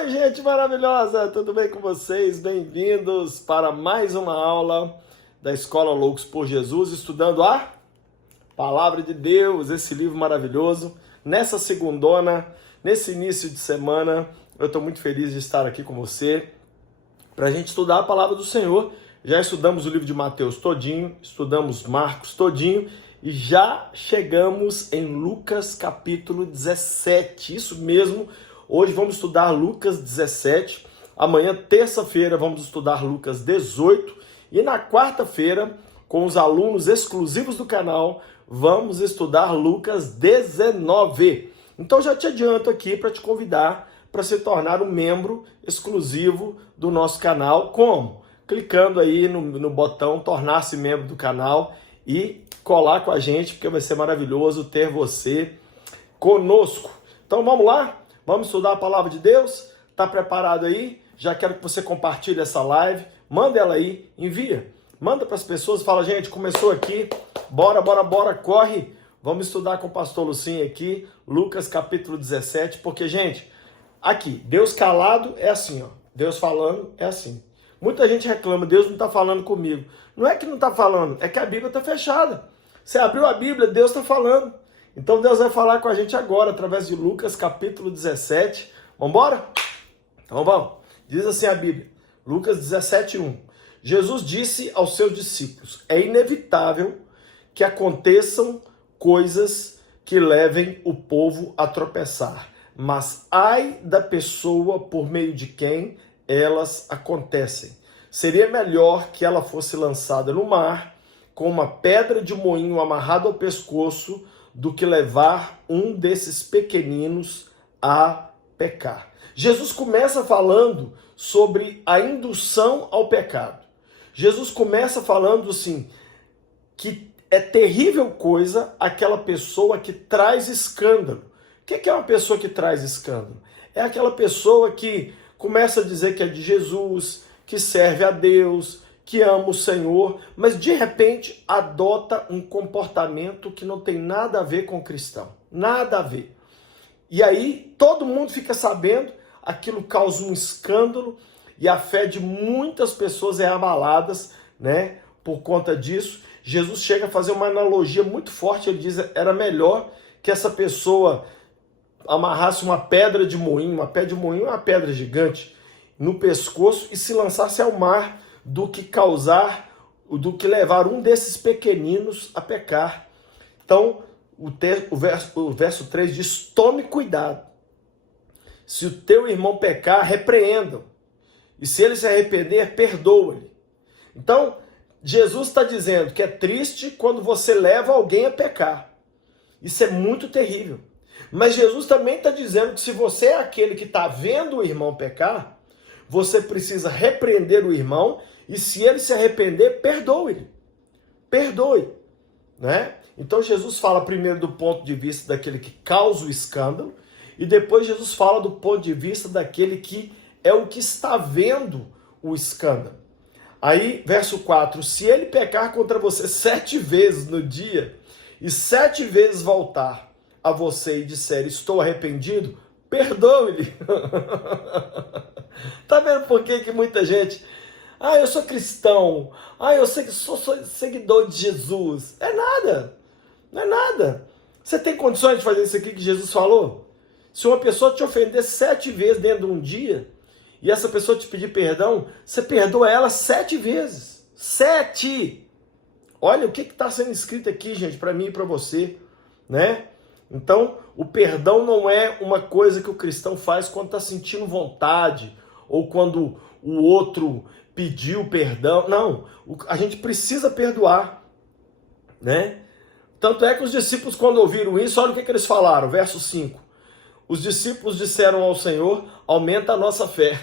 Oi, gente maravilhosa, tudo bem com vocês? Bem-vindos para mais uma aula da Escola Loucos por Jesus, estudando a Palavra de Deus, esse livro maravilhoso. Nessa segundona, nesse início de semana, eu estou muito feliz de estar aqui com você para a gente estudar a Palavra do Senhor. Já estudamos o livro de Mateus todinho, estudamos Marcos todinho e já chegamos em Lucas capítulo 17, isso mesmo. Hoje vamos estudar Lucas 17, amanhã, terça-feira, vamos estudar Lucas 18 e na quarta-feira, com os alunos exclusivos do canal, vamos estudar Lucas 19. Então já te adianto aqui para te convidar para se tornar um membro exclusivo do nosso canal. Como? Clicando aí no botão tornar-se membro do canal e colar com a gente, porque vai ser maravilhoso ter você conosco. Então vamos lá? Vamos estudar a Palavra de Deus? Tá preparado aí? Já quero que você compartilhe essa live. Manda ela aí, envia. Manda para as pessoas, fala, gente, começou aqui. Bora, corre. Vamos estudar com o pastor Lucinho aqui, Lucas capítulo 17, porque, gente, aqui, Deus calado é assim, ó. Deus falando é assim. Muita gente reclama, Deus não está falando comigo. Não é que não está falando, é que a Bíblia está fechada. Você abriu a Bíblia, Deus está falando. Então Deus vai falar com a gente agora, através de Lucas capítulo 17. Vamos embora? Então vamos. Diz assim a Bíblia, Lucas 17:1. Jesus disse aos seus discípulos, é inevitável que aconteçam coisas que levem o povo a tropeçar, mas ai da pessoa por meio de quem elas acontecem. Seria melhor que ela fosse lançada no mar com uma pedra de moinho amarrada ao pescoço do que levar um desses pequeninos a pecar. Jesus começa falando sobre a indução ao pecado. Jesus começa falando assim, que é terrível coisa aquela pessoa que traz escândalo. O que é uma pessoa que traz escândalo? É aquela pessoa que começa a dizer que é de Jesus, que serve a Deus, que ama o Senhor, mas de repente adota um comportamento que não tem nada a ver com o cristão. Nada a ver. E aí todo mundo fica sabendo, aquilo causa um escândalo e a fé de muitas pessoas é abalada, né? Por conta disso, Jesus chega a fazer uma analogia muito forte, ele diz, era melhor que essa pessoa amarrasse uma pedra de moinho é uma pedra gigante, no pescoço e se lançasse ao mar, do que levar um desses pequeninos a pecar. Então, o verso 3 diz, tome cuidado. Se o teu irmão pecar, repreenda-o. E se ele se arrepender, perdoa-lhe. Então, Jesus está dizendo que é triste quando você leva alguém a pecar. Isso é muito terrível. Mas Jesus também está dizendo que se você é aquele que está vendo o irmão pecar, você precisa repreender o irmão e se ele se arrepender, perdoe-lhe. Perdoe. Né? Então Jesus fala primeiro do ponto de vista daquele que causa o escândalo e depois Jesus fala do ponto de vista daquele que é o que está vendo o escândalo. Aí, verso 4, se ele pecar contra você 7 vezes no dia e 7 vezes voltar a você e disser, estou arrependido, perdoe-lhe. Tá vendo por que muita gente, eu sou cristão, eu sou seguidor de Jesus. É nada, não é nada. Você tem condições de fazer isso aqui que Jesus falou? Se uma pessoa te ofender 7 vezes dentro de um dia, e essa pessoa te pedir perdão, você perdoa ela 7 vezes. 7! Olha o que está sendo escrito aqui, gente, para mim e para você, né? Então, o perdão não é uma coisa que o cristão faz quando está sentindo vontade, ou quando o outro pediu perdão. Não, a gente precisa perdoar, né? Tanto é que os discípulos, quando ouviram isso, olha o que eles falaram, verso 5. Os discípulos disseram ao Senhor, aumenta a nossa fé.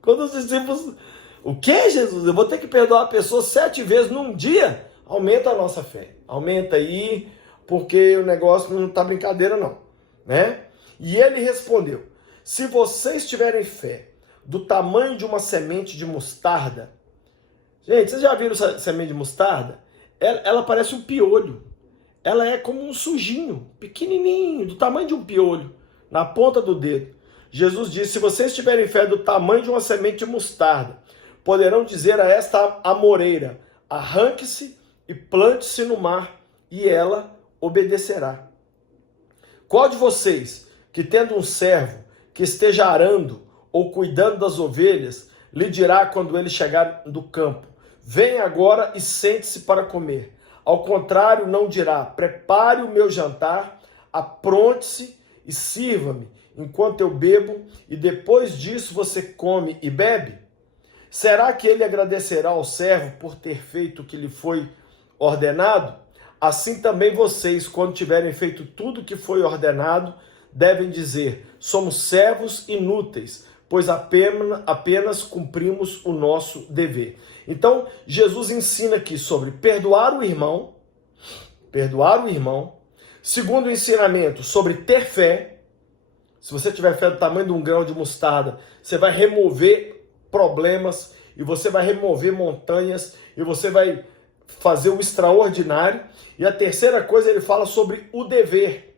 Quando os discípulos, o que, Jesus? Eu vou ter que perdoar a pessoa 7 vezes num dia? Aumenta a nossa fé. Aumenta aí, porque o negócio não está brincadeira não, né? E ele respondeu, se vocês tiverem fé do tamanho de uma semente de mostarda, gente, vocês já viram semente de mostarda? Ela parece um piolho. Ela é como um sujinho, pequenininho, do tamanho de um piolho, na ponta do dedo. Jesus disse: se vocês tiverem fé do tamanho de uma semente de mostarda, poderão dizer a esta amoreira: arranque-se e plante-se no mar, e ela obedecerá. Qual de vocês, que tendo um servo que esteja arando ou cuidando das ovelhas, lhe dirá quando ele chegar do campo: venha agora e sente-se para comer? Ao contrário, não dirá: prepare o meu jantar, apronte-se e sirva-me, enquanto eu bebo, e depois disso você come e bebe? Será que ele agradecerá ao servo por ter feito o que lhe foi ordenado? Assim também vocês, quando tiverem feito tudo o que foi ordenado, devem dizer: somos servos inúteis, pois apenas cumprimos o nosso dever. Então, Jesus ensina aqui sobre perdoar o irmão, segundo o ensinamento sobre ter fé. Se você tiver fé do tamanho de um grão de mostarda, você vai remover problemas, e você vai remover montanhas, e você vai fazer o extraordinário. E a terceira coisa, ele fala sobre o dever.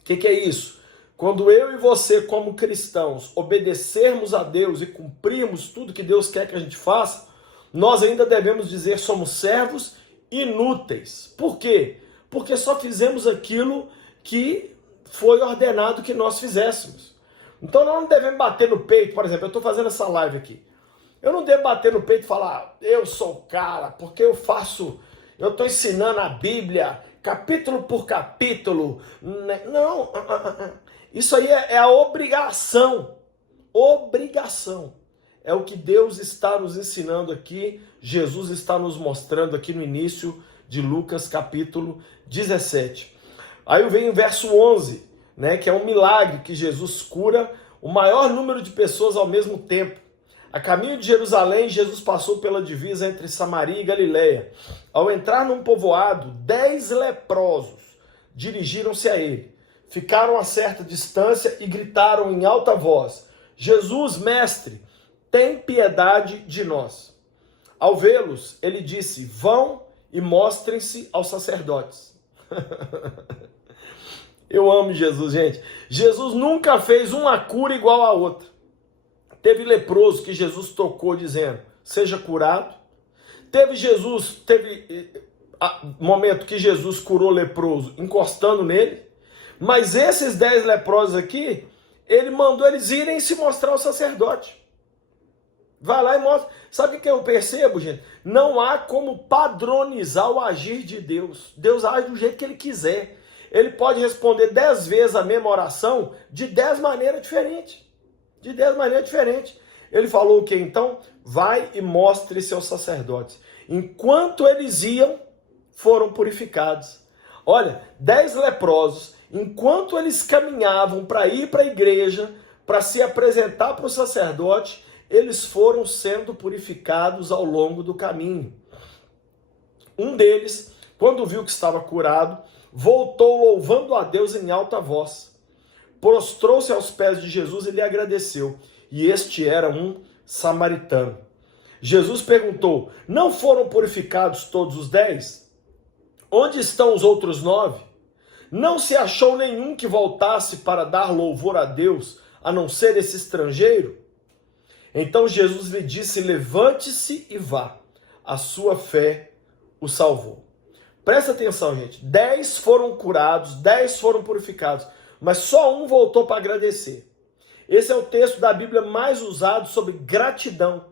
O que é isso? Quando eu e você, como cristãos, obedecermos a Deus e cumprirmos tudo que Deus quer que a gente faça, nós ainda devemos dizer: somos servos inúteis. Por quê? Porque só fizemos aquilo que foi ordenado que nós fizéssemos. Então nós não devemos bater no peito. Por exemplo, eu estou fazendo essa live aqui. Eu não devo bater no peito e falar: eu sou o cara, porque eu estou ensinando a Bíblia, capítulo por capítulo. Não, isso aí é a obrigação. Obrigação. É o que Deus está nos ensinando aqui, Jesus está nos mostrando aqui no início de Lucas capítulo 17. Aí vem o verso 11, né, que é um milagre que Jesus cura o maior número de pessoas ao mesmo tempo. A caminho de Jerusalém, Jesus passou pela divisa entre Samaria e Galileia. Ao entrar num povoado, 10 leprosos dirigiram-se a ele. Ficaram a certa distância e gritaram em alta voz: Jesus, mestre, tem piedade de nós. Ao vê-los, ele disse: vão e mostrem-se aos sacerdotes. Eu amo Jesus, gente. Jesus nunca fez uma cura igual a outra. Teve leproso que Jesus tocou dizendo: seja curado. Teve momento que Jesus curou leproso encostando nele. Mas esses 10 leprosos aqui, ele mandou eles irem se mostrar ao sacerdote. Vai lá e mostra. Sabe o que eu percebo, gente? Não há como padronizar o agir de Deus. Deus age do jeito que ele quiser. Ele pode responder 10 vezes a mesma oração de 10 maneiras diferentes. De 10 maneiras diferentes. Ele falou o que então? Vai e mostre-se aos sacerdotes. Enquanto eles iam, foram purificados. Olha, 10 leprosos, enquanto eles caminhavam para ir para a igreja, para se apresentar para o sacerdote, eles foram sendo purificados ao longo do caminho. Um deles, quando viu que estava curado, voltou louvando a Deus em alta voz. Prostrou-se aos pés de Jesus e lhe agradeceu. E este era um samaritano. Jesus perguntou: não foram purificados todos os 10? Onde estão os outros 9? Não se achou nenhum que voltasse para dar louvor a Deus, a não ser esse estrangeiro? Então Jesus lhe disse: levante-se e vá. A sua fé o salvou. Presta atenção, gente. 10 foram curados, 10 foram purificados, mas só um voltou para agradecer. Esse é o texto da Bíblia mais usado sobre gratidão.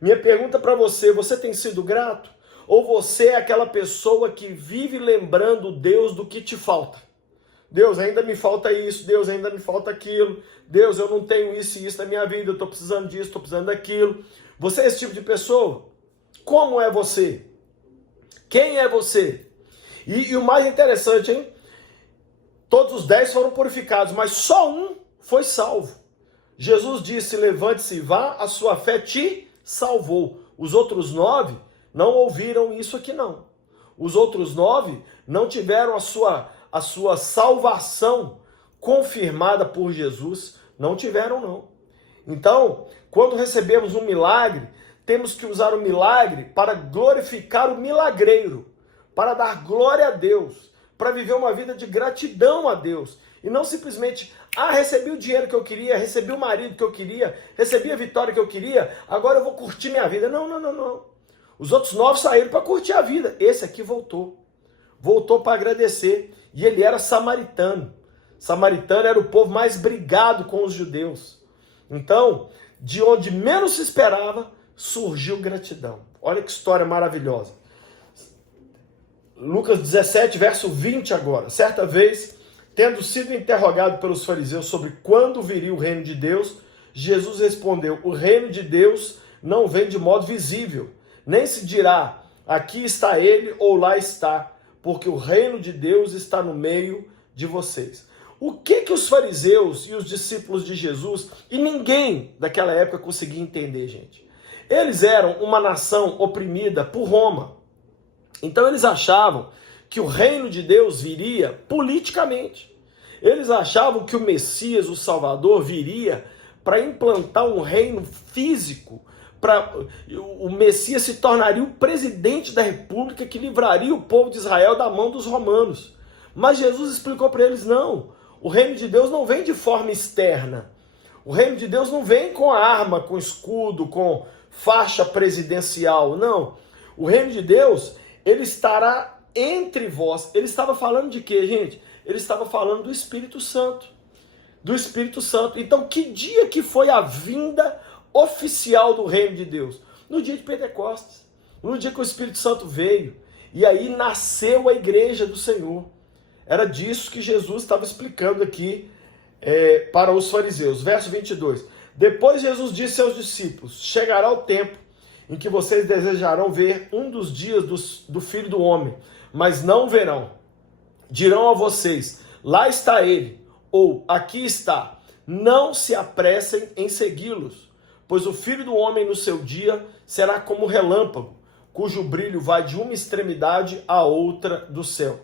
Minha pergunta para você: você tem sido grato? Ou você é aquela pessoa que vive lembrando Deus do que te falta? Deus, ainda me falta isso, Deus, ainda me falta aquilo, Deus, eu não tenho isso e isso na minha vida, eu estou precisando disso, estou precisando daquilo. Você é esse tipo de pessoa? Como é você? Quem é você? E o mais interessante, hein? Todos os 10 foram purificados, mas só um foi salvo. Jesus disse: levante-se e vá, a sua fé te salvou. Os outros 9 não ouviram isso aqui não. Os outros 9 não tiveram a sua salvação confirmada por Jesus. Não tiveram não. Então, quando recebemos um milagre, temos que usar o milagre para glorificar o milagreiro, para dar glória a Deus, para viver uma vida de gratidão a Deus, e não simplesmente Ah, recebi o dinheiro que eu queria, recebi o marido que eu queria, recebi a vitória que eu queria, agora eu vou curtir minha vida. Não, não, não, não. Os outros 9 saíram para curtir a vida. Esse aqui voltou. Voltou para agradecer. E ele era samaritano. Samaritano era o povo mais brigado com os judeus. Então, de onde menos se esperava, surgiu gratidão. Olha que história maravilhosa. Lucas 17, verso 20 agora. Certa vez, tendo sido interrogado pelos fariseus sobre quando viria o reino de Deus, Jesus respondeu: o reino de Deus não vem de modo visível, nem se dirá, aqui está ele ou lá está, porque o reino de Deus está no meio de vocês. O que os fariseus e os discípulos de Jesus, e ninguém daquela época conseguia entender, gente? Eles eram uma nação oprimida por Roma. Então eles achavam que o reino de Deus viria politicamente. Eles achavam que o Messias, o Salvador, viria para implantar um reino físico. O Messias se tornaria o presidente da República que livraria o povo de Israel da mão dos romanos. Mas Jesus explicou para eles: não, o reino de Deus não vem de forma externa. O reino de Deus não vem com arma, com escudo, com faixa presidencial, não. O reino de Deus, ele estará entre vós. Ele estava falando de quê, gente? Ele estava falando do Espírito Santo. Do Espírito Santo. Então, que dia que foi a vinda oficial do reino de Deus? No dia de Pentecostes. No dia que o Espírito Santo veio. E aí nasceu a igreja do Senhor. Era disso que Jesus estava explicando aqui para os fariseus. Verso 22. Depois Jesus disse aos discípulos: chegará o tempo em que vocês desejarão ver um dos dias do Filho do Homem, mas não verão. Dirão a vocês: lá está ele, ou aqui está. Não se apressem em segui-los, pois o Filho do Homem no seu dia será como relâmpago, cujo brilho vai de uma extremidade à outra do céu.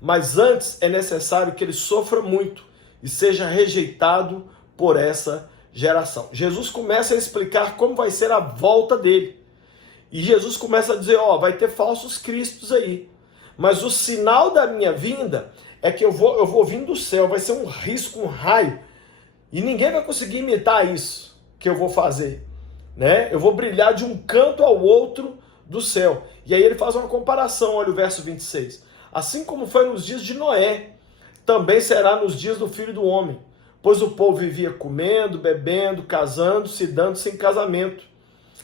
Mas antes é necessário que ele sofra muito e seja rejeitado por essa geração. Jesus começa a explicar como vai ser a volta dele. E Jesus começa a dizer: vai ter falsos cristos aí. Mas o sinal da minha vinda é que eu vou vir do céu, vai ser um risco, um raio. E ninguém vai conseguir imitar isso que eu vou fazer, né? Eu vou brilhar de um canto ao outro do céu. E aí ele faz uma comparação, olha o verso 26. Assim como foi nos dias de Noé, também será nos dias do Filho do Homem. Pois o povo vivia comendo, bebendo, casando-se, dando-se em casamento,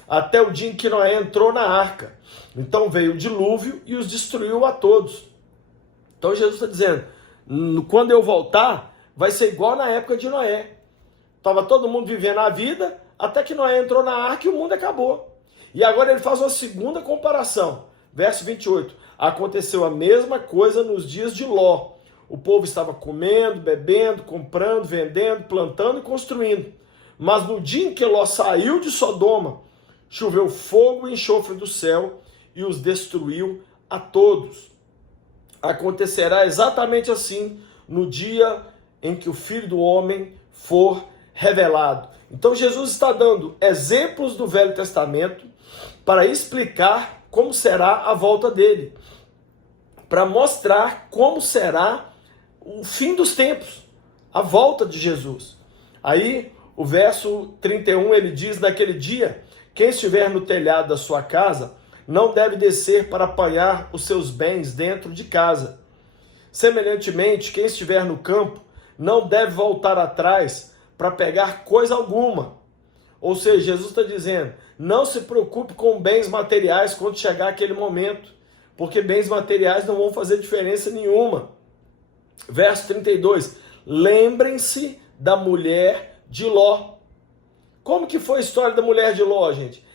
até o dia em que Noé entrou na arca. Então veio o dilúvio e os destruiu a todos. Então Jesus está dizendo: quando eu voltar, vai ser igual na época de Noé. Estava todo mundo vivendo a vida, até que Noé entrou na arca e o mundo acabou. E agora ele faz uma segunda comparação. Verso 28. Aconteceu a mesma coisa nos dias de Ló. O povo estava comendo, bebendo, comprando, vendendo, plantando e construindo. Mas no dia em que Ló saiu de Sodoma, choveu fogo e enxofre do céu e os destruiu a todos. Acontecerá exatamente assim no dia em que o Filho do Homem for revelado. Então Jesus está dando exemplos do Velho Testamento para explicar como será a volta dele, para mostrar como será o fim dos tempos, a volta de Jesus. Aí o verso 31 ele diz: naquele dia, quem estiver no telhado da sua casa não deve descer para apanhar os seus bens dentro de casa. Semelhantemente, quem estiver no campo não deve voltar atrás para pegar coisa alguma. Ou seja, Jesus está dizendo: não se preocupe com bens materiais quando chegar aquele momento, porque bens materiais não vão fazer diferença nenhuma. Verso 32, lembrem-se da mulher de Ló. Como que foi a história da mulher de Ló, gente?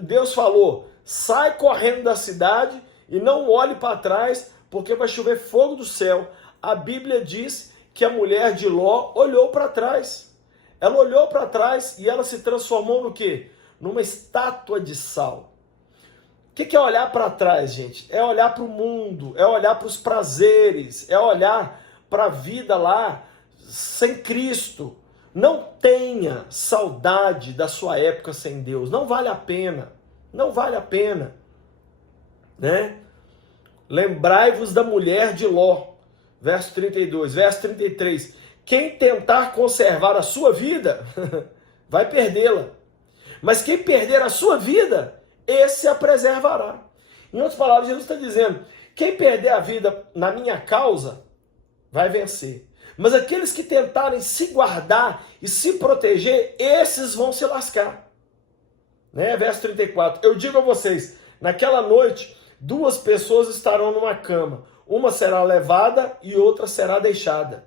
Deus falou: sai correndo da cidade e não olhe para trás, porque vai chover fogo do céu. A Bíblia diz que a mulher de Ló olhou para trás. Ela olhou para trás e ela se transformou no quê? Numa estátua de sal. O que é olhar para trás, gente? É olhar para o mundo, é olhar para os prazeres, é olhar para a vida lá sem Cristo. Não tenha saudade da sua época sem Deus. Não vale a pena. Não vale a pena. Né? Lembrai-vos da mulher de Ló. Verso 32. Verso 33. Quem tentar conservar a sua vida, vai perdê-la. Mas quem perder a sua vida, esse a preservará. Em outras palavras, Jesus está dizendo, quem perder a vida na minha causa, vai vencer. Mas aqueles que tentarem se guardar e se proteger, esses vão se lascar. Né? Verso 34. Eu digo a vocês, naquela noite, 2 pessoas estarão numa cama. Uma será levada e outra será deixada.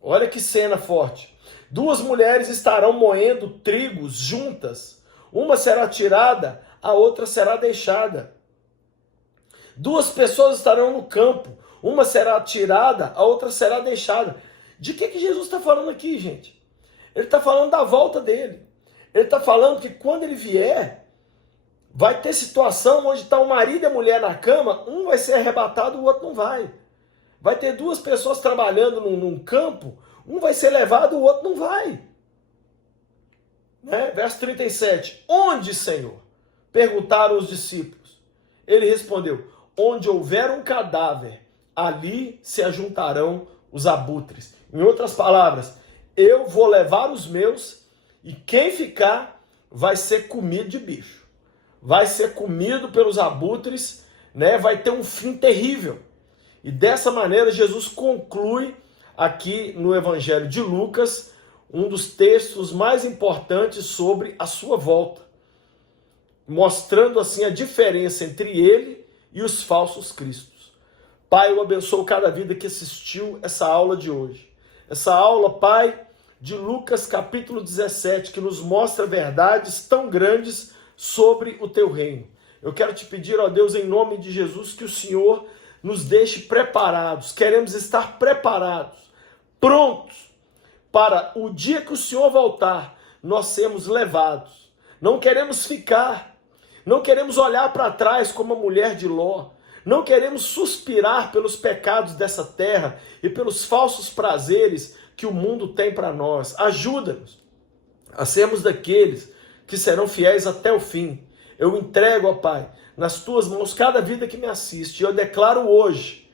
Olha que cena forte. 2 mulheres estarão moendo trigos juntas. Uma será tirada, a outra será deixada. 2 pessoas estarão no campo. Uma será tirada, a outra será deixada. De que Jesus está falando aqui, gente? Ele está falando da volta dele. Ele está falando que quando ele vier, vai ter situação onde está o marido e a mulher na cama, um vai ser arrebatado, o outro não vai. Vai ter 2 pessoas trabalhando num campo, um vai ser levado, o outro não vai. Né? Verso 37. Onde, Senhor? Perguntaram os discípulos. Ele respondeu, onde houver um cadáver, ali se ajuntarão os abutres. Em outras palavras, eu vou levar os meus e quem ficar vai ser comido de bicho. Vai ser comido pelos abutres, né? Vai ter um fim terrível. E dessa maneira Jesus conclui aqui no Evangelho de Lucas um dos textos mais importantes sobre a sua volta, mostrando assim a diferença entre ele e os falsos cristos. Pai, eu abençoo cada vida que assistiu essa aula de hoje. Essa aula, Pai, de Lucas capítulo 17, que nos mostra verdades tão grandes sobre o teu reino. Eu quero te pedir, ó Deus, em nome de Jesus, que o Senhor nos deixe preparados. Queremos estar preparados, prontos, para o dia que o Senhor voltar, nós sermos levados. Não queremos ficar, não queremos olhar para trás como a mulher de Ló, não queremos suspirar pelos pecados dessa terra e pelos falsos prazeres que o mundo tem para nós. Ajuda-nos a sermos daqueles que serão fiéis até o fim. Eu entrego, ó Pai, nas tuas mãos cada vida que me assiste. E eu declaro hoje,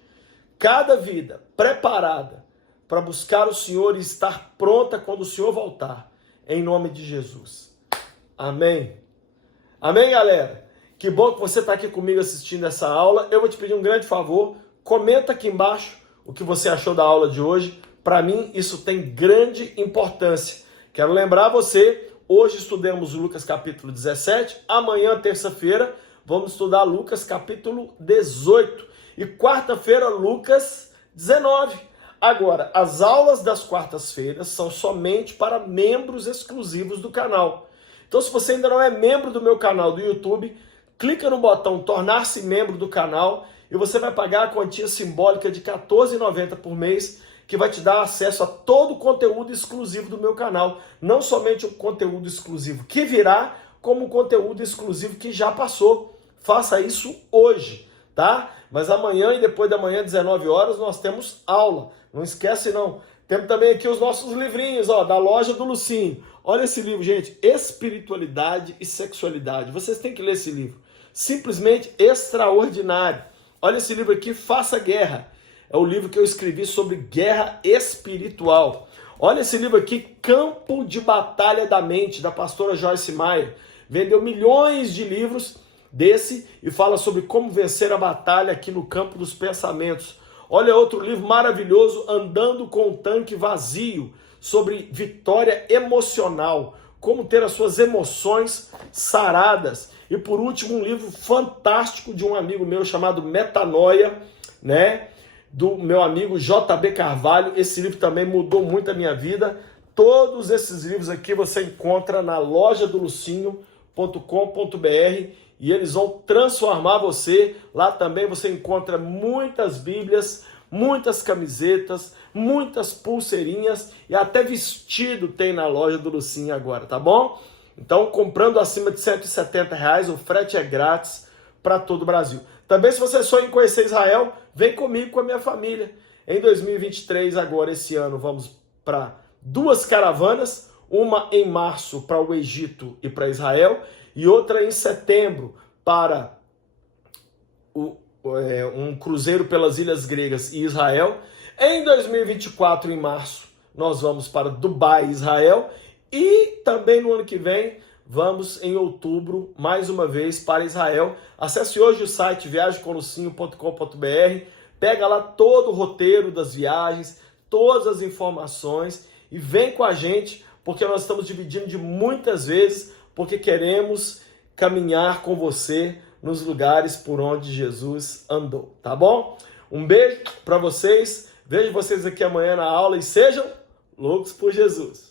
cada vida preparada para buscar o Senhor e estar pronta quando o Senhor voltar. Em nome de Jesus. Amém. Amém, galera? Que bom que você está aqui comigo assistindo essa aula. Eu vou te pedir um grande favor. Comenta aqui embaixo o que você achou da aula de hoje. Para mim, isso tem grande importância. Quero lembrar você, hoje estudamos Lucas capítulo 17. Amanhã, terça-feira, vamos estudar Lucas capítulo 18. E quarta-feira, Lucas 19. Agora, as aulas das quartas-feiras são somente para membros exclusivos do canal. Então, se você ainda não é membro do meu canal do YouTube, clica no botão tornar-se membro do canal e você vai pagar a quantia simbólica de R$ 14,90 por mês, que vai te dar acesso a todo o conteúdo exclusivo do meu canal. Não somente o conteúdo exclusivo que virá, como o conteúdo exclusivo que já passou. Faça isso hoje, tá? Mas amanhã e depois da manhã, 19 horas, nós temos aula. Não esquece não. Temos também aqui os nossos livrinhos, ó, da loja do Lucinho. Olha esse livro, gente. Espiritualidade e Sexualidade. Vocês têm que ler esse livro. Simplesmente extraordinário. Olha esse livro aqui, Faça Guerra. É o livro que eu escrevi sobre guerra espiritual. Olha esse livro aqui, Campo de Batalha da Mente, da pastora Joyce Meyer. Vendeu milhões de livros desse e fala sobre como vencer a batalha aqui no campo dos pensamentos. Olha outro livro maravilhoso, Andando com o Tanque Vazio, sobre vitória emocional, como ter as suas emoções saradas. E por último, um livro fantástico de um amigo meu chamado Metanoia, né? Do meu amigo JB Carvalho. Esse livro também mudou muito a minha vida. Todos esses livros aqui você encontra na loja do Lucinho.com.br e eles vão transformar você. Lá também você encontra muitas bíblias, muitas camisetas, muitas pulseirinhas e até vestido tem na loja do Lucinho agora, tá bom? Então, comprando acima de R$170, o frete é grátis para todo o Brasil. Também, se você sonha em conhecer Israel, vem comigo, com a minha família. Em 2023, agora, esse ano, vamos para 2 caravanas, uma em março para o Egito e para Israel, e outra em setembro para um cruzeiro pelas Ilhas Gregas e Israel. Em 2024, em março, nós vamos para Dubai, Israel. E também no ano que vem, vamos em outubro, mais uma vez, para Israel. Acesse hoje o site viagemcolucinho.com.br, pega lá todo o roteiro das viagens, todas as informações e vem com a gente, porque nós estamos dividindo de muitas vezes, porque queremos caminhar com você nos lugares por onde Jesus andou, tá bom? Um beijo para vocês, vejo vocês aqui amanhã na aula e sejam loucos por Jesus.